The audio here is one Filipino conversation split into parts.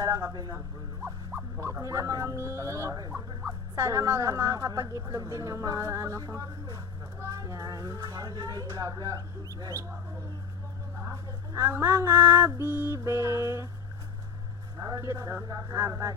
nila mga mi. Sana makakapag-itlog din yung mga ano ko. Yan. Ang mga bibe. Cute oh. Apat.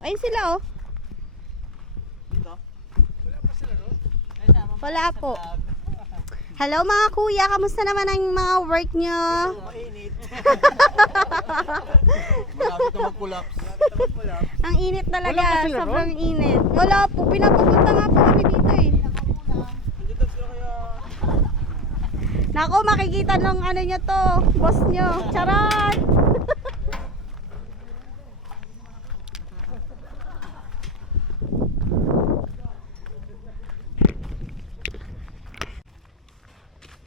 Ayun sila oh. Wala po. Hello mga kuya, kamusta naman ang mga work nyo? Mainit. Malapit na mag-collapse. Ang init talaga, sobrang init. Wala po, pinapapunta nga po kami dito eh. Nako, makikita ng ano nyo to, boss nyo. Charot!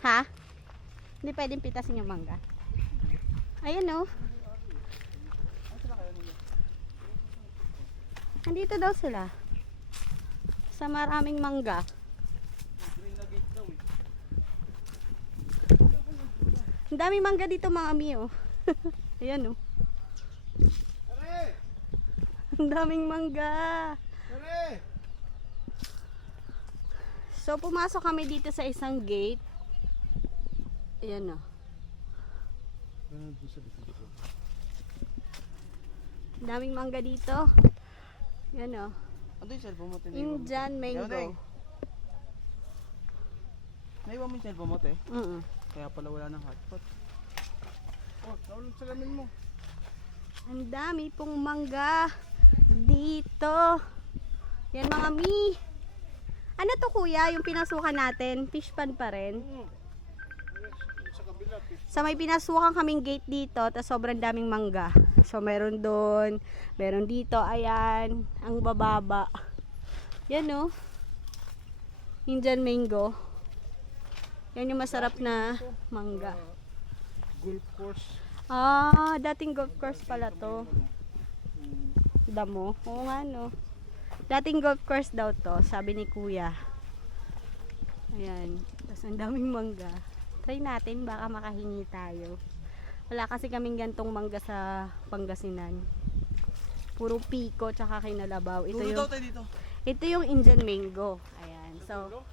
Ha? Hindi pwedeng pitasin yung mangga. Ayun oh. Nandito daw sila. Sa maraming mangga. Ang daming mangga dito mga ami oh. Ayan oh. Ang daming mangga. So pumasok kami dito sa isang gate. Ayan o. Daming mangga dito. Ayan o. Ano yung cellphone mo? Indian mango. Naiwan mo yung cellphone mo, te? Kaya pala wala ng hotspot. Oh, tawag sa lamin mo. ang dami pong mangga dito. Yan mga mi. Ano to kuya? Yung pinasukan natin? Fish pan pa rin? So may pinasukan kaming gate dito, tapos sobrang daming mangga. So meron doon, meron dito, ayan, ang bababa. Yan oh. Indian mango. Yan yung masarap na mangga. Golf course. Ah, dating golf course pala to. Damo. Oo nga no. Dating golf course daw to, sabi ni kuya. Ayan, tapos ang daming mangga. Try natin, baka makahingi tayo. Wala kasi kaming gantong mangga sa Pangasinan. Puro piko tsaka kinalabaw. Ito yung Indian mango. Ayan. So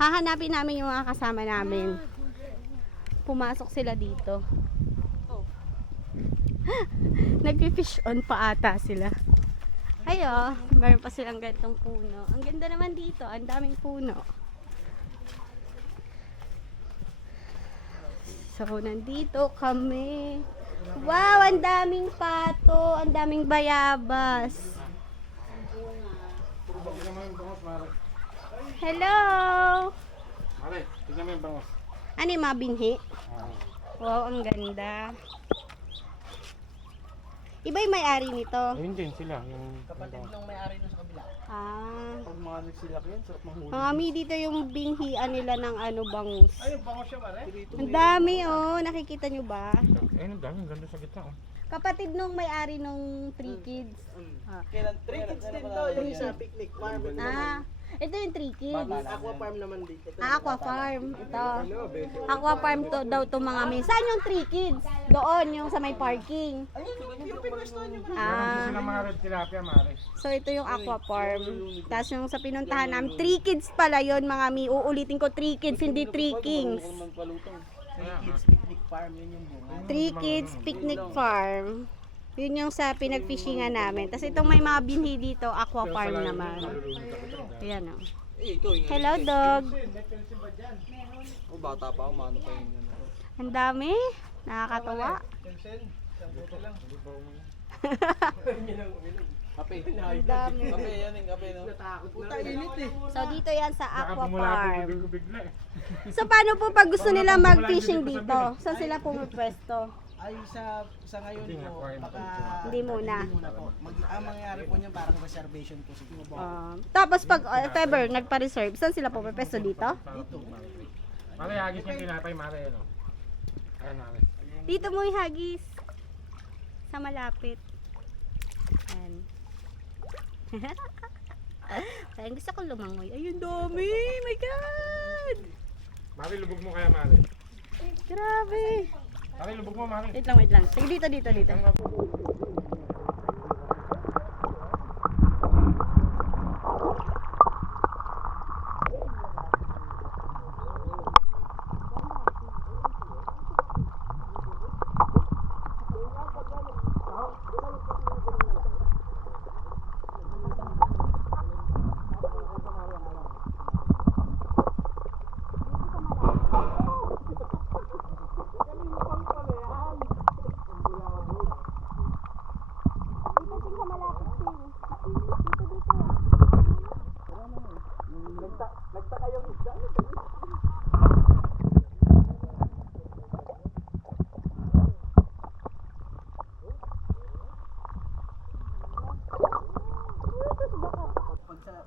hahanapin namin yung mga kasama namin. Pumasok sila dito. Nagpi-fish on pa ata sila. Ayo, meron pa silang gantong puno. Ang ganda naman dito, ang daming puno. So, nandito kami. Wow, ang daming pato, ang daming bayabas. Hello! Mare, tignan mo yung bangos. Ano yung mga binhi? Wow, ang ganda. Iba yung may-ari nito. Ayun din sila. Yung Kapatid nung may-ari nung sa kabila. Ah. pag mga nagsilak yan, sarap mahuli. Mga mi, dito yung binhian nila ng ano, bangus. Ay, yung bangos siya, mare. Ang dami oh, nakikita nyo ba? Ayun, ang dami. Ang ganda sa gitna. Oh. Kapatid nung may-ari nung 3 kids. Ah. Kailan? 3 kids din to. Yung sa picnic farm. Ah, ito yung 3 kids. Aqua farm naman dito. Aqua farm. Ito. Aqua farm to daw to mga mi. Saan yung 3 kids? Doon, yung sa may parking. Yung pinwestuhan nyo. Ah, mga red tilapia, mare. so ito yung aqua farm. Tapos yung sa pinuntahan namin, 3 kids pala yon mga mi. Uulitin ko 3 kids, hindi 3 kings. 3 kids picnic farm. Yun yung bunga. 3 kids picnic farm. Yun yung sa pinagfishingan namin. Tapos itong may mga binhi dito, aqua farm naman. Ayan o. Hello dog. Oh, bata pa ako, mano pa yun. Ang dami. Nakakatawa. Kape. Ang dami. Kape, yan yung kape, no? Puta, init eh. So dito yan sa aqua farm. So paano po pag gusto nila mag-fishing dito? Saan sila pumipwesto? Ay, sa ngayon po, baka... Hindi muna. Hindi muna po. Ang mangyayari po niyan parang reservation po siguro. Tapos pag if ever nagpa-reserve, saan sila pumipwesto dito? Dito. Mare, hagis yung tinapay, mare, no? Ayan, mare. Dito mo ihagis. Sa malapit. Ayan. Kaya gusto ko lumangoy. Ayun, dami! My God! Mari, lubog mo kaya, Mari. Grabe! Mari, lubog mo, Mari. Wait lang, wait lang. Sige, dito.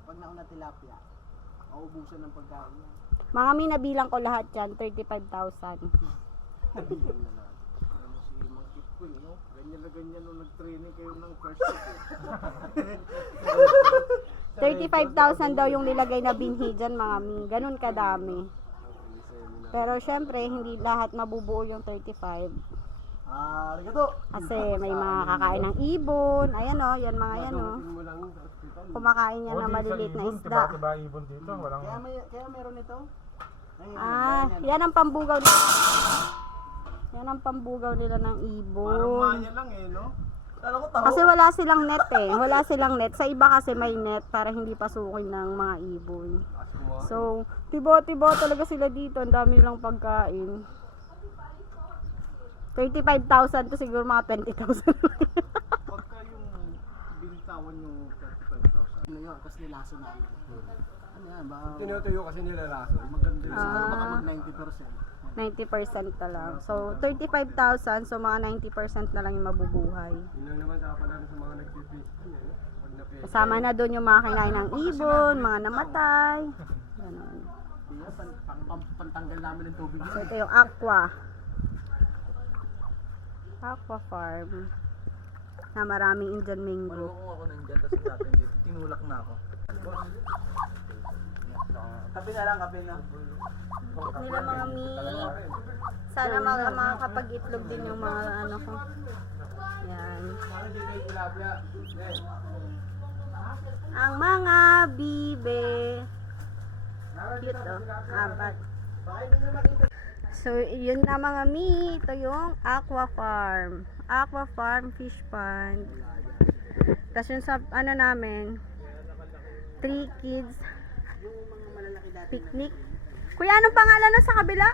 Pag nauna tilapia, mauubusan ng pagkain niya. Mga mi, nabilang ko lahat yan. 35,000. Nabilang na lang. Ano si Mang Kipwin, no? Ganyan na ganyan nung nag-training kayo ng first week. 35,000 daw yung nilagay na binhi dyan, mga mi. Ganun kadami. Pero syempre, hindi lahat mabubuo yung 35. Arigato! Kasi may mga kakain ng ibon. Ayan o, yan mga yan o. mo lang sa hospital. Kumakain yan O, ng di sa maliliit na ibon, isda. Tiba ibon dito. Walang... Kaya meron ito? Yan ang pambugaw nila. Yan ang pambugaw nila ng Parang ibon. maya lang eh, no? Kala ko taho. Kasi wala silang net eh. Wala silang net. Sa iba kasi may net para hindi pasukin ng mga ibon. So, tiba talaga sila dito. Ang dami nilang pagkain. 35,000 to siguro mga 20,000. Pagka yung binitawan yung 35,000. Ano yun? Kasi nilaso namin. Ano yan? Baka Tinutuyo kasi nila laso. maganda yun. Siguro baka Ah. mag 90%. 90% na lang. So, 35,000. So, mga 90% na lang yung mabubuhay. Yun lang naman sa kapalaran sa mga nagpipish. Pag napish. Kasama na doon yung mga kinain ng ibon, mga namatay. Ganun. Diba? Pantanggal namin ng tubig So, yun. ito yung aqua. Aqua farm. Na maraming Indian mango. Kung ako nandyan, tapos natin dito, tinulak na ako. Kape na lang, kape na. Nila mga mi. Sana makakapag-itlog din yung mga ano ko. Yan. Ang mga bibe. Cute oh. Apat. So, yun na mga mi. Ito yung aqua farm. Aqua farm fish pond. Tapos yung sa ano namin, 3 kids Yung mga malalaki dati. picnic. Kuya, anong pangalan nun sa kabila?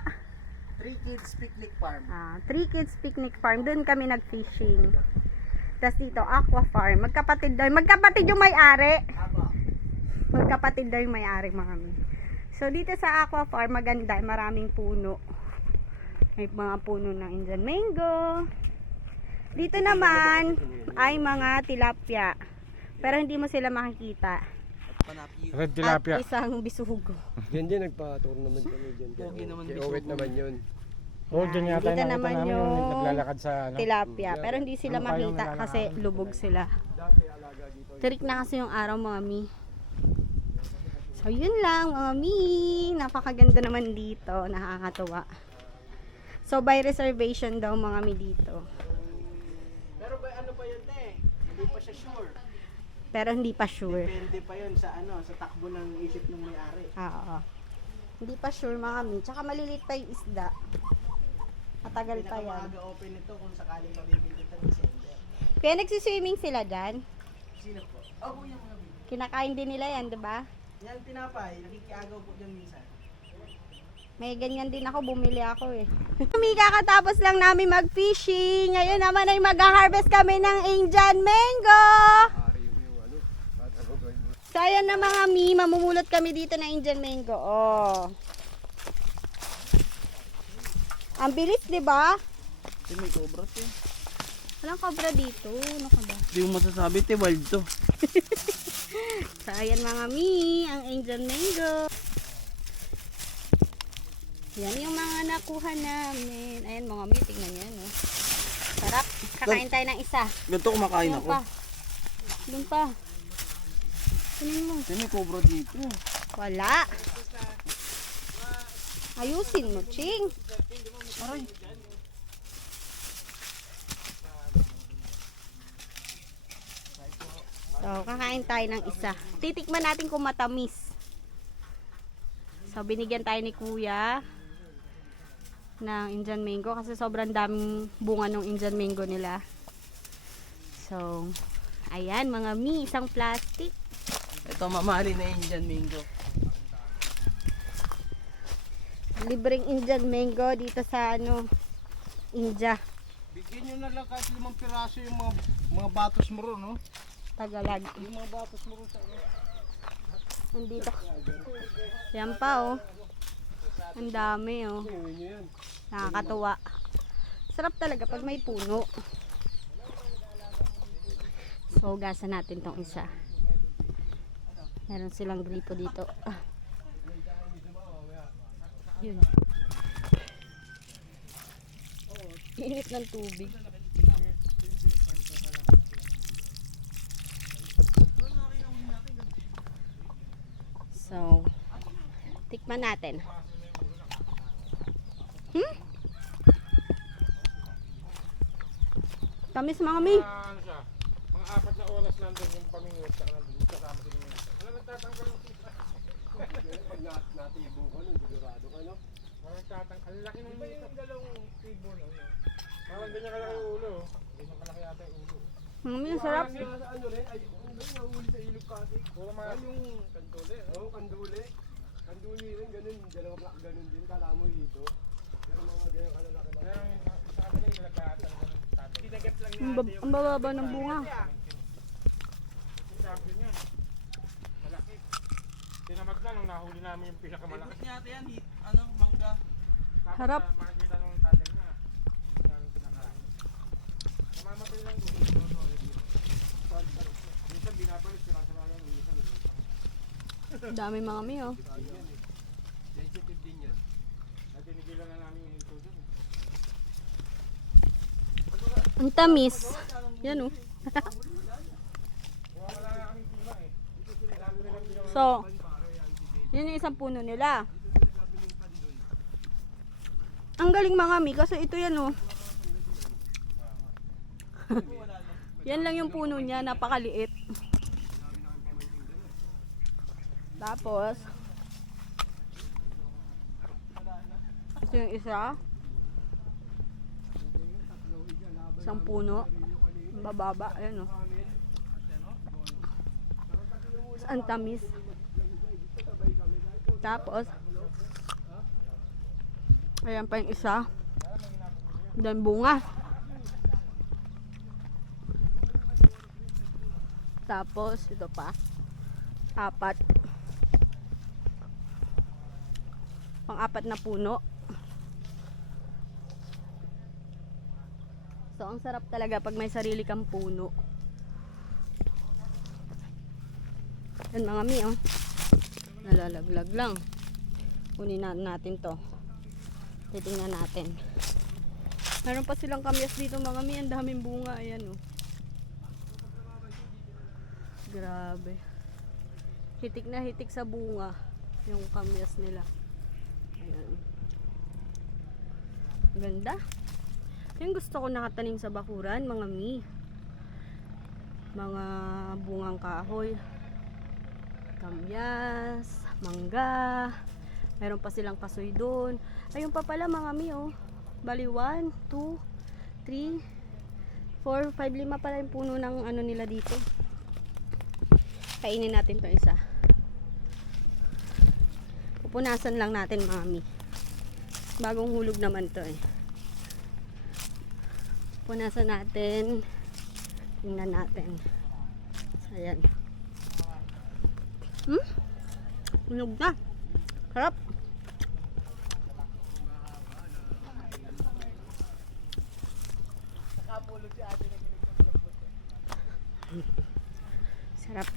3 Kids Picnic Farm. 3 Kids Picnic Farm. Doon kami nag-fishing. Tapos dito, Aqua Farm. Magkapatid daw. Magkapatid yung may-ari. Magkapatid daw yung may-ari, mga mi. So, dito sa Aqua Farm, maganda. Maraming puno. May mga puno ng Indian mango. Dito naman, ay mga tilapia. Pero hindi mo sila makikita. Red tilapia. At isang bisugo. Diyan nagpa-tournament kami dyan. Pogi naman Kay bisugo. Owet naman yun. Oh, dyan yata Dito nakita naman namin yung naglalakad sa ano. tilapia. Pero hindi sila Ano pa yung makita nilalakaran? kasi lubog sila. Tirik na kasi yung araw, mga mi. So, yun lang, mga mi. Napakaganda naman dito. Nakakatuwa. So, by reservation daw, mga mi dito. Pero ba ano pa yun, te? Hindi pa siya sure. Pero hindi pa sure. Depende pa yun sa ano, sa takbo ng isip ng may-ari. Oo. Hindi pa sure, mga mi. Tsaka maliliit pa yung isda. Matagal pa yan. Pinakamaaga open ito kung sakaling mabibili ito ng sender. Kaya nagsiswimming sila dyan. Sino po? Oh, yung mga bibili. Kinakain din nila yan, di ba? Yan tinapay, nakikiagaw po dyan minsan. May ganyan din ako, bumili ako eh. Kami kakatapos lang namin mag-fishing. Ngayon naman ay mag-harvest kami ng Indian mango. So ayan na mga mi, mamumulot kami dito ng Indian mango. Oh. Ang bilis, di ba? Ito may cobra to. Walang cobra dito. Ano ka ba? Hindi mo masasabi, te, wild to. So ayan mga mi, ang Indian mango. Yan yung mga nakuha namin. Ayan mga mi, tingnan nyo yan. Oh. Sarap. Kakain tayo ng isa. Ganito kumakain Doon pa. Doon pa. Kunin mo. Sino yung cobra dito? Wala. Ayusin mo, Ching. Aray. So, kakain tayo ng isa. Titikman natin kung matamis. So, binigyan tayo ni Kuya ng Indian mango kasi sobrang daming bunga ng Indian mango nila. So, ayan mga mi, isang plastic. Ito mamali na Indian mango. Libreng Indian mango dito sa India. Bigyan nyo na lang kahit 5 piraso yung mga batos mo ron, no? Tagalag. Yung mga batos mo ron sa Nandito. Yan pa, oh. Ang dami, oh. Nakakatuwa. Sarap talaga pag may puno. So, gasan natin tong isa. Meron silang gripo dito. Yun. Init ng tubig. So, tikman natin. Tamis mga mi. Ano siya? Mga 4 na oras nandun yung pamingot sa nandun. Kasama sila yung ano nagtatanggal yung sisa? Pag natibo ko, sigurado ka, no? Parang nagtatanggal. Ang laki ng yung dalawang tibo no? Parang ganyan kalaki yung ulo. Ganyan kalaki yata yung ulo. Mga mi, ang sarap. Sila sa ano rin, ay nahuli sa ilog kasi. Puro mga yung kantole. Oo, kanduli. Kanduli rin, ganun. Dalawang block ganun din. Kala mo dito. Pero mga ganyan kalalaki lang. Kaya yung sa kanila yung nagkatan ng tatay. Pinagat lang Ang bababa ng bunga. Yung champion yan. Malaki. Tinamad na nung nahuli namin yung pinakamalaki. niya ate yan, mangga. Tapos Harap. makikita nung tatay niya. Yung pinakain. Namamatay lang doon. Minsan binabalik sila sa lang. Minsan Dami mga mi, oh. Sensitive din yan. at tinigilan na namin yung hinto doon. Ang tamis. Yan, oh. Wala na kaming tila eh. Lalo nilang ginawa. So, yun yung isang puno nila. Ang galing mga mi, kasi ito yan, oh. Yan lang yung puno niya, napakaliit. Tapos, ito yung isa. Isang puno. Ang bababa, ayan, oh. Ang tamis. Tapos, ayan pa yung isa. Dan bunga. Tapos, ito pa. 4. Pang-4 na puno. So, ang sarap talaga pag may sarili kang puno. Yan mga mi, oh. Nalalaglag lang. Kunin natin to. Titingnan natin. Meron pa silang kamyas dito mga mi. Ang daming bunga. Ayan, oh. Grabe. Hitik na hitik sa bunga yung kamyas nila. Ayan. Ganda. Yung gusto ko nakatanim sa bakuran, mga mi. Mga bungang kahoy. Kamyas, mangga. Meron pa silang kasoy doon. Ayun pa pala mga mi, oh. Bali 1, 2, 3, 4, 5, 5 pala yung puno ng ano nila dito. Kainin natin to isa. Pupunasan lang natin mga mi. Bagong hulog naman to eh. Punasan natin. Tingnan natin. Ayan. Hulog na. Sarap. Sarap.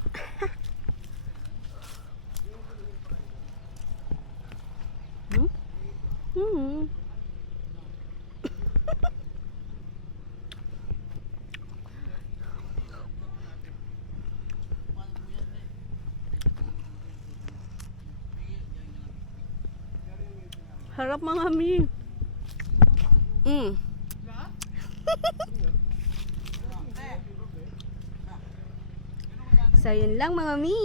Sarap mga mi. So, yun lang mga mi.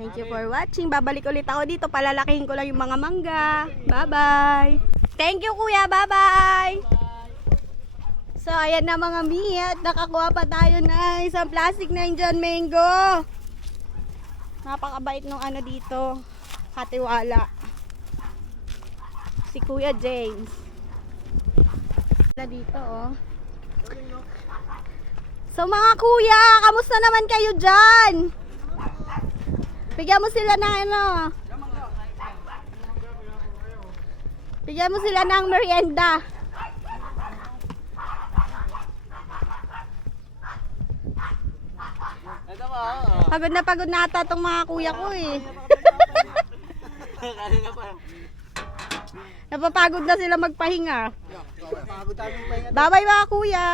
Thank you for watching. Babalik ulit ako dito. Palalakihin ko lang yung mga mangga. Bye-bye. Thank you, kuya. Bye-bye. So, ayan na mga mi. At nakakuha pa tayo na isang plastic na Indian mango. Napakabait nung ano dito. Katiwala. Si Kuya James. Na dito, oh. So, mga kuya, kamusta naman kayo dyan? Bigyan mo sila ng ano. Bigyan mo sila ng merienda. Ito ba? Pagod na ata itong mga kuya ko eh. Kanina pa. Napapagod na sila magpahinga. Pagod tayo pa. Bye-bye mga kuya.